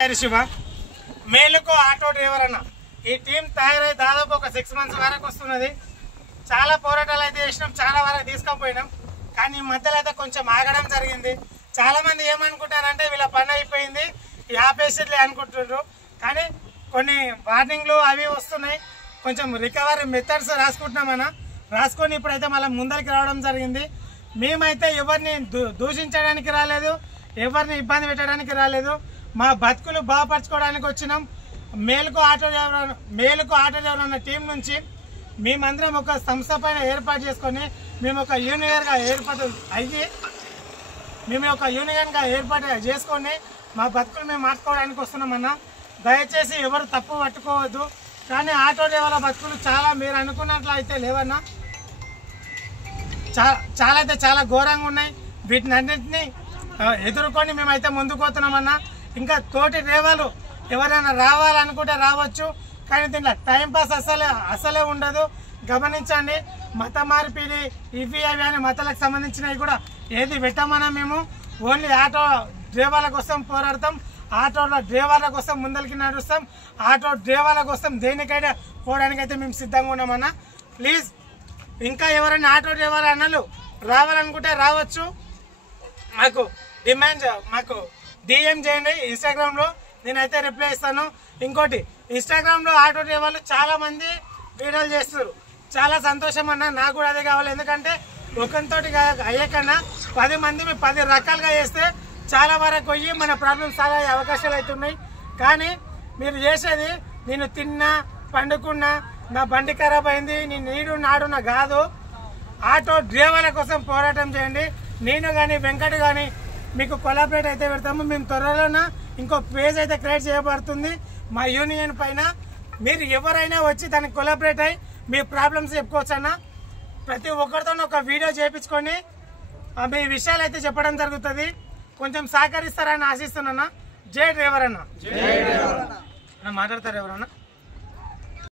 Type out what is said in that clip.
శివ మేలుకో auto driver అన్న ఈ టీం తయారై దాదాపు ఒక 6 months వరకు వస్తున్నది. చాలా పోరాటాలు అయితే చేసినాం, చాలా వరకు తీసుకుపోయినాం. కానీ ఈ మధ్యలో అయితే కొంచెం ఆగడం జరిగింది. చాలా మంది ఏమనుకుంటారంటే వీళ్ళ పని అయిపోయింది ఆపేసిట్లే అనుకుంటున్నారు. కానీ కొన్ని వార్నింగ్లు అవి వస్తున్నాయి. కొంచెం రికవరీ మెథడ్స్ రాసుకొని ఇప్పుడైతే మళ్ళీ ముందరికి రావడం జరిగింది. మేమైతే ఎవరిని దూషించడానికి రాలేదు, ఎవరిని ఇబ్బంది పెట్టడానికి రాలేదు. మా బతుకులు బాగుపరచుకోవడానికి వచ్చినాం. మేలుకో ఆటో డ్రైవర్ అన్న టీం నుంచి మేమందరం ఒక సంస్థ పైన ఏర్పాటు చేసుకొని మేము ఒక యూనియన్గా ఏర్పాటు చేసుకొని మా బతుకులు మేము మార్చుకోవడానికి వస్తున్నామన్నా. దయచేసి ఎవరు తప్పు పట్టుకోవద్దు. కానీ ఆటో డ్రైవర్ల బతుకులు చాలా మీరు అనుకున్నట్లు అయితే లేవన్నా, చాలా ఘోరంగా ఉన్నాయి. వీటిని అన్నింటినీ ఎదుర్కొని మేమైతే ముందుకు పోతున్నామన్నా. ఇంకా తోటి డ్రైవర్లు ఎవరైనా రావాలనుకుంటే రావచ్చు, కానీ దీంట్లో టైంపాస్ అసలే ఉండదు. గమనించండి. మత మార్పిడి ఇవి అవి అని మతాలకు సంబంధించినవి కూడా ఏది పెట్టమన్నా మేము ఓన్లీ ఆటో డ్రైవర్ల కోసం పోరాడతాం. ఆటో డ్రైవర్ల కోసం ముందరికి నడుస్తాం. ఆటో డ్రైవర్ల కోసం దేనికైనా పోవడానికి అయితే మేము సిద్ధంగా ఉన్నామన్నా. ప్లీజ్ ఇంకా ఎవరైనా ఆటో డ్రైవర్ అన్నలు రావాలనుకుంటే రావచ్చు. మాకు డిఎం చేయండి ఇన్స్టాగ్రామ్లో, నేనైతే రిప్లై ఇస్తాను. ఇంకోటి ఇన్స్టాగ్రామ్లో ఆటో డ్రైవర్లు చాలా మంది వీడియోలు చేస్తారు. చాలా సంతోషం అన్న, నాకు కూడా అదే కావాలి. ఎందుకంటే ఒకరితోటి అయ్యేకన్నా 10 మంది 10 రకాలుగా చేస్తే చాలా వరకు పోయి మన ప్రాబ్లమ్స్ సాల్వ్ అయ్యే అవకాశాలు అవుతున్నాయి. కానీ మీరు చేసేది నేను తిన్నా పండుకున్నా నా బండి ఖరాబ్ అయింది నీడు నాడున్న కాదు. ఆటో డ్రైవర్ల కోసం పోరాటం చేయండి. నేను కానీ వెంకట్ కానీ మీకు కొలాబరేట్ అయితే పెడతాము. మేము త్వరలోనే ఇంకో పేజ్ అయితే క్రియేట్ చేయబడుతుంది మా యూనియన్ పైన. మీరు ఎవరైనా వచ్చి దానికి కొలాబరేట్ అయ్యి మీ ప్రాబ్లమ్స్ చెప్పుకోవచ్చు అన్న. ప్రతి ఒక్కరితో ఒక వీడియో చేయించుకొని మీ విషయాలు అయితే చెప్పడం జరుగుతుంది. కొంచెం సహకరిస్తారని ఆశిస్తున్నా. జై డ్రైవర్ అన్న. మాట్లాడతారు ఎవరన్నా?